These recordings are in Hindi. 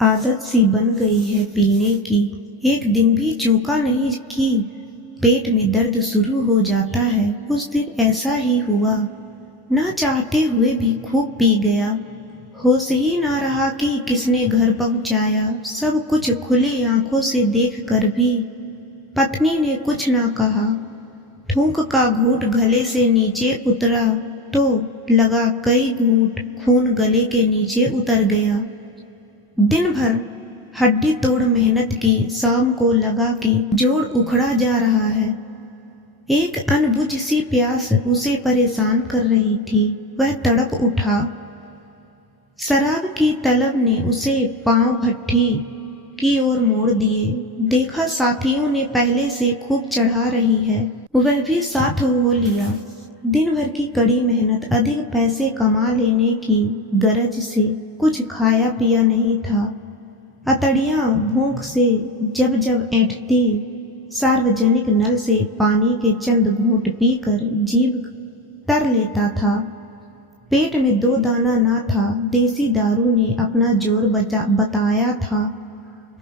आदत सी बन गई है पीने की, एक दिन भी चूका नहीं कि पेट में दर्द शुरू हो जाता है। उस दिन ऐसा ही हुआ, ना चाहते हुए भी खूब पी गया। होश ही ना रहा कि किसने घर पहुंचाया। सब कुछ खुली आंखों से देख कर भी पत्नी ने कुछ ना कहा। थूक का घूंट गले से नीचे उतरा तो लगा कई घूंट खून गले के नीचे उतर गया। दिन भर हड्डी तोड़ मेहनत की, शाम को लगा कि जोड़ उखड़ा जा रहा है। एक अनबुझ सी प्यास उसे परेशान कर रही थी। वह तड़प उठा। शराब की तलब ने उसे पांव भट्ठी की ओर मोड़ दिए। देखा साथियों ने पहले से खूब चढ़ा रही है, वह भी साथ हो लिया। दिन भर की कड़ी मेहनत, अधिक पैसे कमा लेने की गरज से कुछ खाया पिया नहीं था। अतड़ियाँ भूख से जब जब ऐंठती, सार्वजनिक नल से पानी के चंद घूंट पीकर जीभ तर लेता था। पेट में दो दाना ना था। देसी दारू ने अपना जोर बताया था।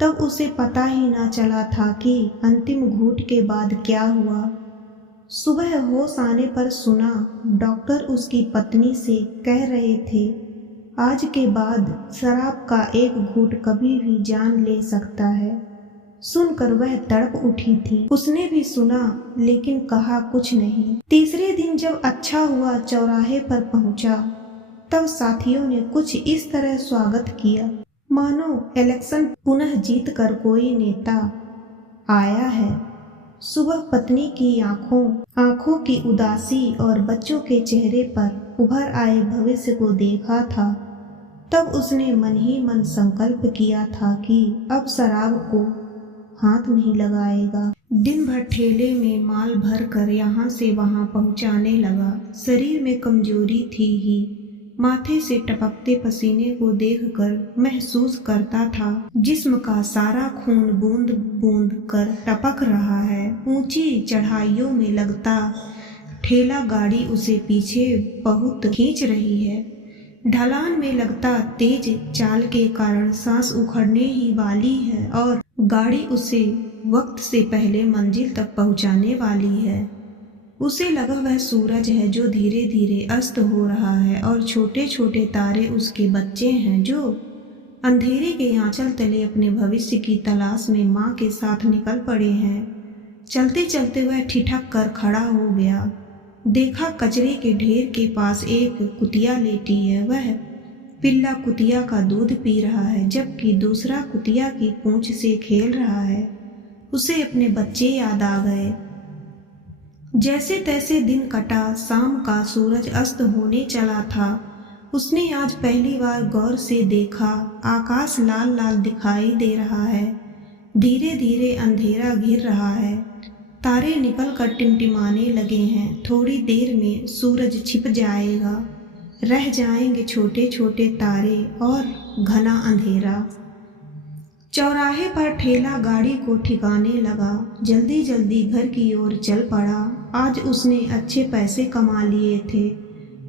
तब उसे पता ही ना चला था कि अंतिम घूंट के बाद क्या हुआ। सुबह होश आने पर सुना डॉक्टर उसकी पत्नी से कह रहे थे, आज के बाद शराब का एक घूंट कभी भी जान ले सकता है। सुनकर वह तड़प उठी थी। उसने भी सुना लेकिन कहा कुछ नहीं। तीसरे दिन जब अच्छा हुआ चौराहे पर पहुंचा, तब साथियों ने कुछ इस तरह स्वागत किया मानो इलेक्शन पुनः जीत कर कोई नेता आया है। सुबह पत्नी की आंखों की उदासी और बच्चों के चेहरे पर उभर आए भविष्य को देखा था। तब उसने मन ही मन संकल्प किया था कि अब शराब को हाथ नहीं लगाएगा। दिन भर ठेले में माल भर कर यहाँ से वहाँ पहुँचाने लगा। शरीर में कमजोरी थी ही। माथे से टपकते पसीने को देखकर महसूस करता था जिस्म का सारा खून बूंद बूंद कर टपक रहा है। ऊंची चढ़ाइयों में लगता ठेला गाड़ी उसे पीछे बहुत खींच रही है। ढलान में लगता तेज चाल के कारण सांस उखड़ने ही वाली है और गाड़ी उसे वक्त से पहले मंजिल तक पहुंचाने वाली है। उसे लगा वह सूरज है जो धीरे धीरे अस्त हो रहा है और छोटे छोटे तारे उसके बच्चे हैं जो अंधेरे के आंचल तले अपने भविष्य की तलाश में माँ के साथ निकल पड़े हैं। चलते चलते वह ठिठक कर खड़ा हो गया। देखा कचरे के ढेर के पास एक कुतिया लेटी है। वह पिल्ला कुतिया का दूध पी रहा है जबकि दूसरा कुतिया की पूंछ से खेल रहा है। उसे अपने बच्चे याद आ गए। जैसे तैसे दिन कटा। शाम का सूरज अस्त होने चला था। उसने आज पहली बार गौर से देखा, आकाश लाल लाल दिखाई दे रहा है। धीरे धीरे अंधेरा घिर रहा है। तारे निकलकर टिमटिमाने लगे हैं। थोड़ी देर में सूरज छिप जाएगा। रह जाएंगे छोटे छोटे तारे और घना अंधेरा। चौराहे पर ठेला गाड़ी को ठिकाने लगा। जल्दी जल्दी घर की ओर चल पड़ा। आज उसने अच्छे पैसे कमा लिए थे।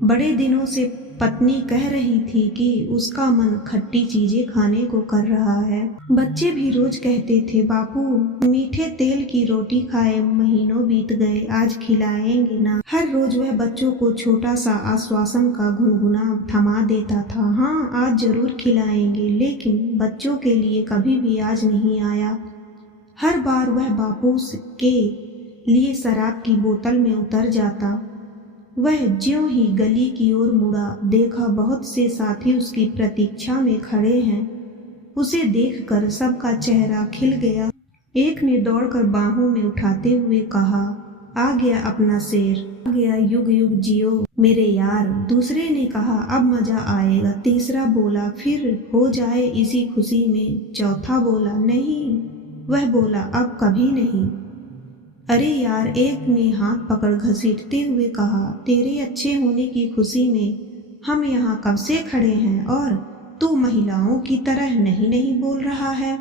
बड़े दिनों से पत्नी कह रही थी कि उसका मन खट्टी चीजें खाने को कर रहा है। बच्चे भी रोज कहते थे, बापू मीठे तेल की रोटी खाए महीनों बीत गए, आज खिलाएंगे ना। हर रोज वह बच्चों को छोटा सा आश्वासन का गुनगुना थमा देता था, हाँ आज जरूर खिलाएंगे। लेकिन बच्चों के लिए कभी भी आज नहीं आया। हर बार वह बापू के लिए शराब की बोतल में उतर जाता। वह ज्यों ही गली की ओर मुड़ा, देखा बहुत से साथी उसकी प्रतीक्षा में खड़े हैं। उसे देखकर सबका चेहरा खिल गया। एक ने दौड़कर बाहों में उठाते हुए कहा, आ गया अपना शेर, आ गया, युग युग जियो मेरे यार। दूसरे ने कहा, अब मजा आएगा। तीसरा बोला, फिर हो जाए इसी खुशी में। चौथा बोला, नहीं। वह बोला, अब कभी नहीं। अरे यार, एक ने हाथ पकड़ घसीटते हुए कहा, तेरे अच्छे होने की खुशी में हम यहाँ कब से खड़े हैं और तू महिलाओं की तरह नहीं नहीं बोल रहा है।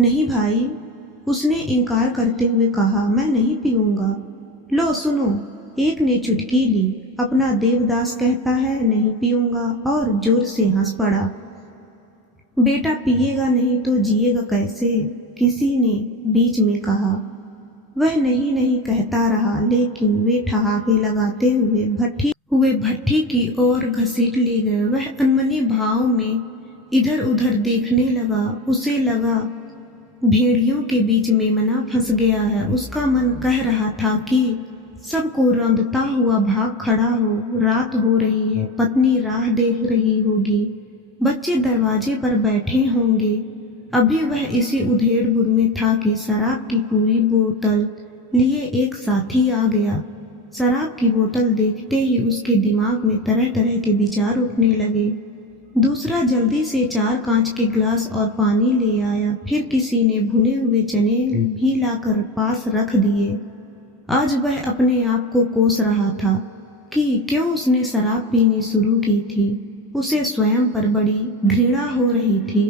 नहीं भाई, उसने इनकार करते हुए कहा, मैं नहीं पीऊंगा। लो सुनो, एक ने चुटकी ली। अपना देवदास कहता है नहीं पीऊंगा और जोर से हंस पड़ा। बेटा पिएगा नहीं तो जिएगा कैसे, किसी ने बीच में कहा। वह नहीं नहीं कहता रहा, लेकिन वे ठहाके लगाते हुए भट्ठी की ओर घसीट ले गए। वह अनमने भाव में इधर उधर देखने लगा। उसे लगा भेड़ियों के बीच मेमना फंस गया है। उसका मन कह रहा था कि सबको रौंदता हुआ भाग खड़ा हो। रात हो रही है, पत्नी राह देख रही होगी, बच्चे दरवाजे पर बैठे होंगे। अभी वह इसी उधेड़-बुन में था कि शराब की पूरी बोतल लिए एक साथी आ गया। शराब की बोतल देखते ही उसके दिमाग में तरह तरह के विचार उठने लगे। दूसरा जल्दी से 4 कांच के गिलास और पानी ले आया। फिर किसी ने भुने हुए चने भी लाकर पास रख दिए। आज वह अपने आप को कोस रहा था कि क्यों उसने शराब पीनी शुरू की थी। उसे स्वयं पर बड़ी घृणा हो रही थी।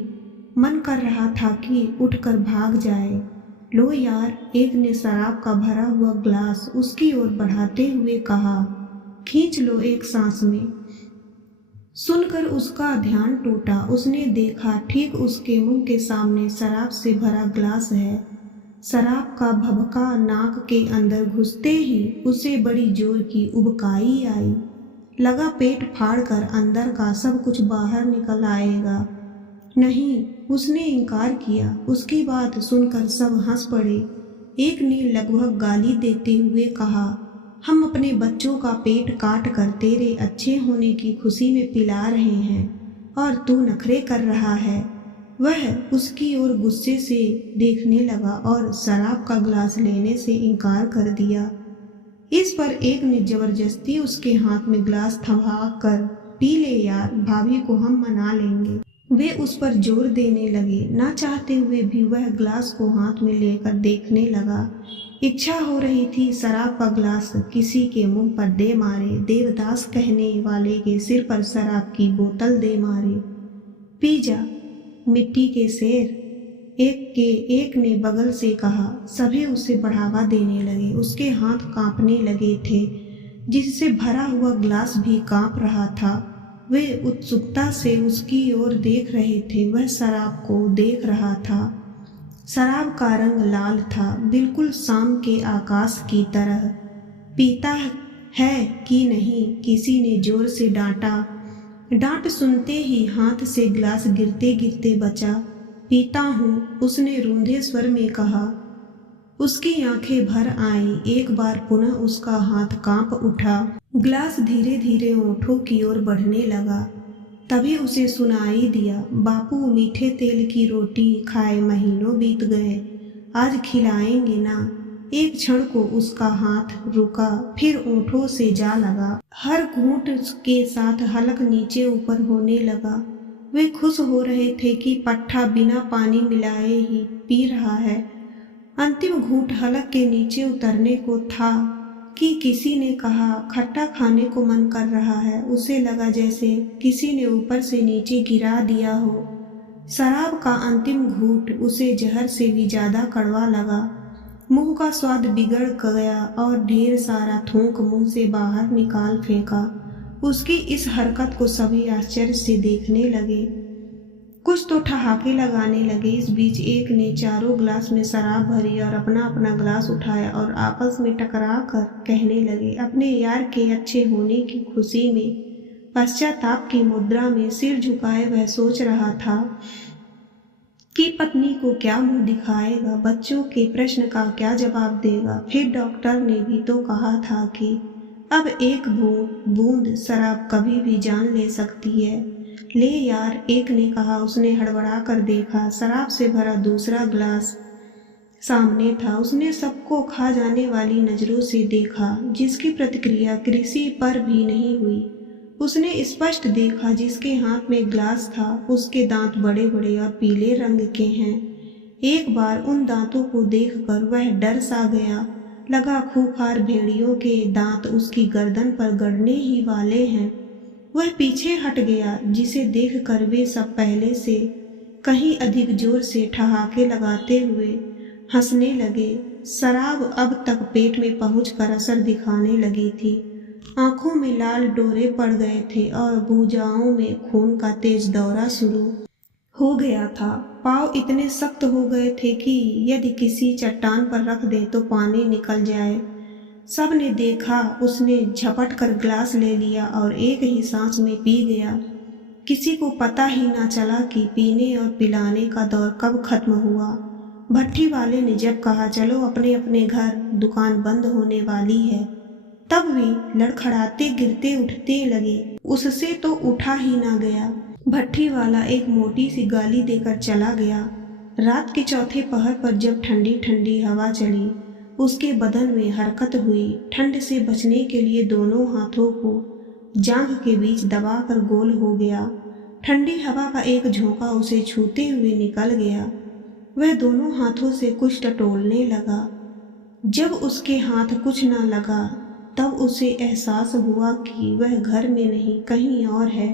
मन कर रहा था कि उठकर भाग जाए। लो यार, एक ने शराब का भरा हुआ ग्लास उसकी ओर बढ़ाते हुए कहा, खींच लो एक सांस में। सुनकर उसका ध्यान टूटा। उसने देखा ठीक उसके मुंह के सामने शराब से भरा ग्लास है। शराब का भभका नाक के अंदर घुसते ही उसे बड़ी जोर की उबकाई आई। लगा पेट फाड़कर अंदर का सब कुछ बाहर निकल आएगा। नहीं, उसने इनकार किया। उसकी बात सुनकर सब हंस पड़े। एक ने लगभग गाली देते हुए कहा, हम अपने बच्चों का पेट काट कर तेरे अच्छे होने की खुशी में पिला रहे हैं और तू नखरे कर रहा है। वह उसकी ओर गुस्से से देखने लगा और शराब का गिलास लेने से इनकार कर दिया। इस पर एक ने जबरदस्ती उसके हाथ में गिलास थमा कर, पी ले यार, भाभी को हम मना लेंगे। वे उस पर जोर देने लगे। ना चाहते हुए भी वह गिलास को हाथ में लेकर देखने लगा। इच्छा हो रही थी शराब का गिलास किसी के मुंह पर दे मारे, देवदास कहने वाले के सिर पर शराब की बोतल दे मारे। पी जा मिट्टी के शेर, एक ने बगल से कहा। सभी उसे बढ़ावा देने लगे। उसके हाथ कांपने लगे थे, जिससे भरा हुआ गिलास भी कांप रहा था। वे उत्सुकता से उसकी ओर देख रहे थे। वह शराब को देख रहा था। शराब का रंग लाल था, बिल्कुल शाम के आकाश की तरह। पीता है कि नहीं, किसी ने जोर से डांटा। डांट सुनते ही हाथ से गिलास गिरते गिरते बचा। पीता हूँ, उसने रूंधे स्वर में कहा। उसकी आंखें भर आईं। एक बार पुनः उसका हाथ कांप उठा। गिलास धीरे धीरे होठों की ओर बढ़ने लगा। तभी उसे सुनाई दिया, बापू मीठे तेल की रोटी खाए महीनों बीत गए, आज खिलाएंगे ना। एक क्षण को उसका हाथ रुका, फिर ओठों से जा लगा। हर घूंट के साथ हलक नीचे ऊपर होने लगा। वे खुश हो रहे थे कि पट्ठा बिना पानी मिलाए ही पी रहा है। अंतिम घूंट हलक के नीचे उतरने को था कि किसी ने कहा, खट्टा खाने को मन कर रहा है। उसे लगा जैसे किसी ने ऊपर से नीचे गिरा दिया हो। शराब का अंतिम घूंट उसे जहर से भी ज्यादा कड़वा लगा। मुंह का स्वाद बिगड़ गया और ढेर सारा थूक मुंह से बाहर निकाल फेंका। उसकी इस हरकत को सभी आश्चर्य से देखने लगे। कुछ तो ठहाके लगाने लगे। इस बीच एक ने चारों गिलास में शराब भरी और अपना अपना गिलास उठाया और आपस में टकरा कर कहने लगे। अपने यार के अच्छे होने की खुशी में पश्चाताप की मुद्रा में सिर झुकाए वह सोच रहा था कि पत्नी को क्या मुंह दिखाएगा, बच्चों के प्रश्न का क्या जवाब देगा। फिर डॉक्टर ने भी तो कहा था कि अब एक बूंद शराब कभी भी जान ले सकती है। ले यार, एक ने कहा। उसने हड़बड़ा कर देखा। शराब से भरा दूसरा गिलास सामने था। उसने सबको खा जाने वाली नजरों से देखा, जिसकी प्रतिक्रिया किसी पर भी नहीं हुई। उसने स्पष्ट देखा जिसके हाथ में गिलास था उसके दांत बड़े बड़े और पीले रंग के हैं। एक बार उन दांतों को देखकर वह डर सा गया। लगा खूंखार भेड़ियों के दांत उसकी गर्दन पर गड़ने ही वाले हैं। वह पीछे हट गया, जिसे देखकर वे सब पहले से कहीं अधिक जोर से ठहाके लगाते हुए हंसने लगे। शराब अब तक पेट में पहुंचकर असर दिखाने लगी थी। आंखों में लाल डोरे पड़ गए थे और भुजाओं में खून का तेज दौरा शुरू हो गया था। पाँव इतने सख्त हो गए थे कि यदि किसी चट्टान पर रख दे तो पानी निकल जाए। सब ने देखा, उसने झपट कर गिलास ले लिया और एक ही सांस में पी गया। किसी को पता ही ना चला कि पीने और पिलाने का दौर कब खत्म हुआ। भट्ठी वाले ने जब कहा चलो अपने अपने घर, दुकान बंद होने वाली है, तब भी लड़खड़ाते गिरते उठते लगे। उससे तो उठा ही ना गया। भट्ठी वाला एक मोटी सी गाली देकर चला गया। रात के चौथे पहर पर जब ठंडी ठंडी हवा चली, उसके बदन में हरकत हुई। ठंड से बचने के लिए दोनों हाथों को जांघ के बीच दबाकर गोल हो गया। ठंडी हवा का एक झोंका उसे छूते हुए निकल गया। वह दोनों हाथों से कुछ टटोलने लगा। जब उसके हाथ कुछ न लगा, तब उसे एहसास हुआ कि वह घर में नहीं कहीं और है।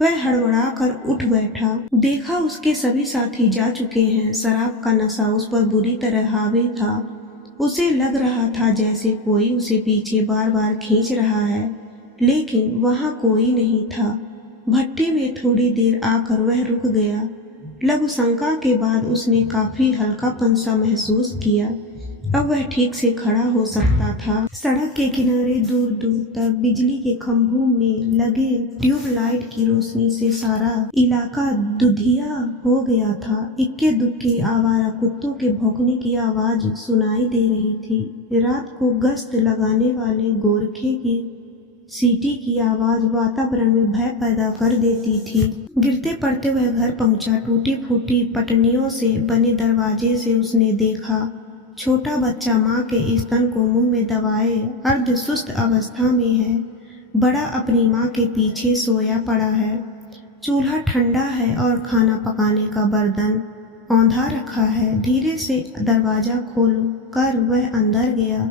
वह हड़बड़ा कर उठ बैठा। देखा उसके सभी साथी जा चुके हैं। शराब का नशा उस पर बुरी तरह हावी था। उसे लग रहा था जैसे कोई उसे पीछे बार बार खींच रहा है, लेकिन वहाँ कोई नहीं था। भट्टी में थोड़ी देर आकर वह रुक गया। लघु शंका के बाद उसने काफी हल्कापन सा महसूस किया। अब वह ठीक से खड़ा हो सकता था। सड़क के किनारे दूर दूर तक बिजली के खंभों में लगे ट्यूबलाइट की रोशनी से सारा इलाका दुधिया हो गया था। इक्के दुक्के आवारा कुत्तों के भौंकने की आवाज सुनाई दे रही थी। रात को गश्त लगाने वाले गोरखे की सीटी की आवाज वातावरण में भय पैदा कर देती थी। गिरते पड़ते वह घर पहुंचा। टूटी फूटी पटनियों से बने दरवाजे से उसने देखा छोटा बच्चा माँ के स्तन को मुंह में दबाए अर्ध सुस्त अवस्था में है। बड़ा अपनी माँ के पीछे सोया पड़ा है। चूल्हा ठंडा है और खाना पकाने का बर्तन औंधा रखा है। धीरे से दरवाजा खोल कर वह अंदर गया।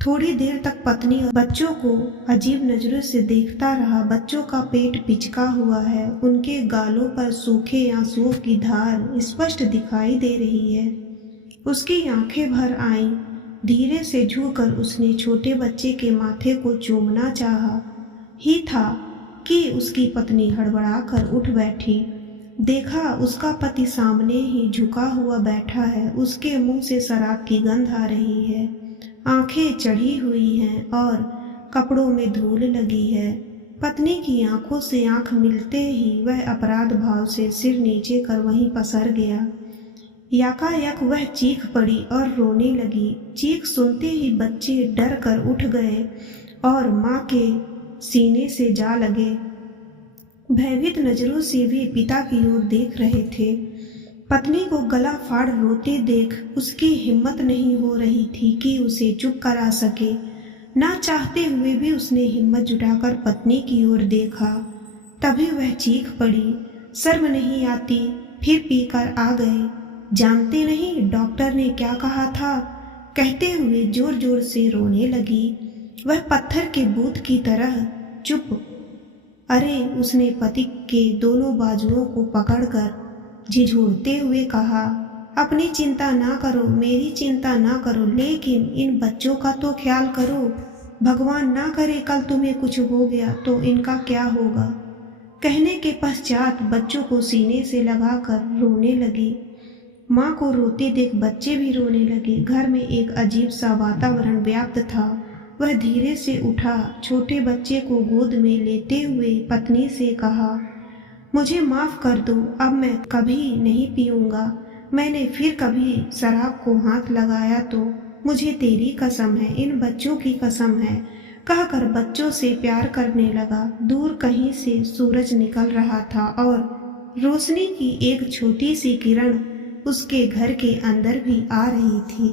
थोड़ी देर तक पत्नी और बच्चों को अजीब नजरों से देखता रहा। बच्चों का पेट पिचका हुआ है। उनके गालों पर सूखे आंसुओं की धार स्पष्ट दिखाई दे रही है। उसकी आंखें भर आईं। धीरे से झुककर उसने छोटे बच्चे के माथे को चूमना चाहा ही था कि उसकी पत्नी हड़बड़ा कर उठ बैठी। देखा उसका पति सामने ही झुका हुआ बैठा है। उसके मुंह से शराब की गंध आ रही है। आंखें चढ़ी हुई हैं और कपड़ों में धूल लगी है। पत्नी की आंखों से आंख मिलते ही वह अपराध भाव से सिर नीचे कर वहीं पसर गया। यकायक वह चीख पड़ी और रोने लगी। चीख सुनते ही बच्चे डर कर उठ गए और माँ के सीने से जा लगे। भयभीत नजरों से वे पिता की ओर देख रहे थे। पत्नी को गला फाड़ रोते देख उसकी हिम्मत नहीं हो रही थी कि उसे चुप करा सके। ना चाहते हुए भी उसने हिम्मत जुटाकर पत्नी की ओर देखा। तभी वह चीख पड़ी, शर्म नहीं आती? फिर पीकर आ गए। जानते नहीं डॉक्टर ने क्या कहा था? कहते हुए जोर जोर से रोने लगी। वह पत्थर के बूत की तरह चुप। अरे, उसने पति के दोनों बाजुओं को पकड़कर झिझोड़ते हुए कहा, अपनी चिंता ना करो, मेरी चिंता ना करो, लेकिन इन बच्चों का तो ख्याल करो। भगवान ना करे कल तुम्हें कुछ हो गया तो इनका क्या होगा। कहने के पश्चात बच्चों को सीने से लगाकर रोने लगी। माँ को रोते देख बच्चे भी रोने लगे। घर में एक अजीब सा वातावरण व्याप्त था। वह धीरे से उठा, छोटे बच्चे को गोद में लेते हुए पत्नी से कहा, मुझे माफ कर दो, अब मैं कभी नहीं पीऊंगा। मैंने फिर कभी शराब को हाथ लगाया तो मुझे तेरी कसम है, इन बच्चों की कसम है, कहकर बच्चों से प्यार करने लगा। दूर कहीं से सूरज निकल रहा था और रोशनी की एक छोटी सी किरण उसके घर के अंदर भी आ रही थी।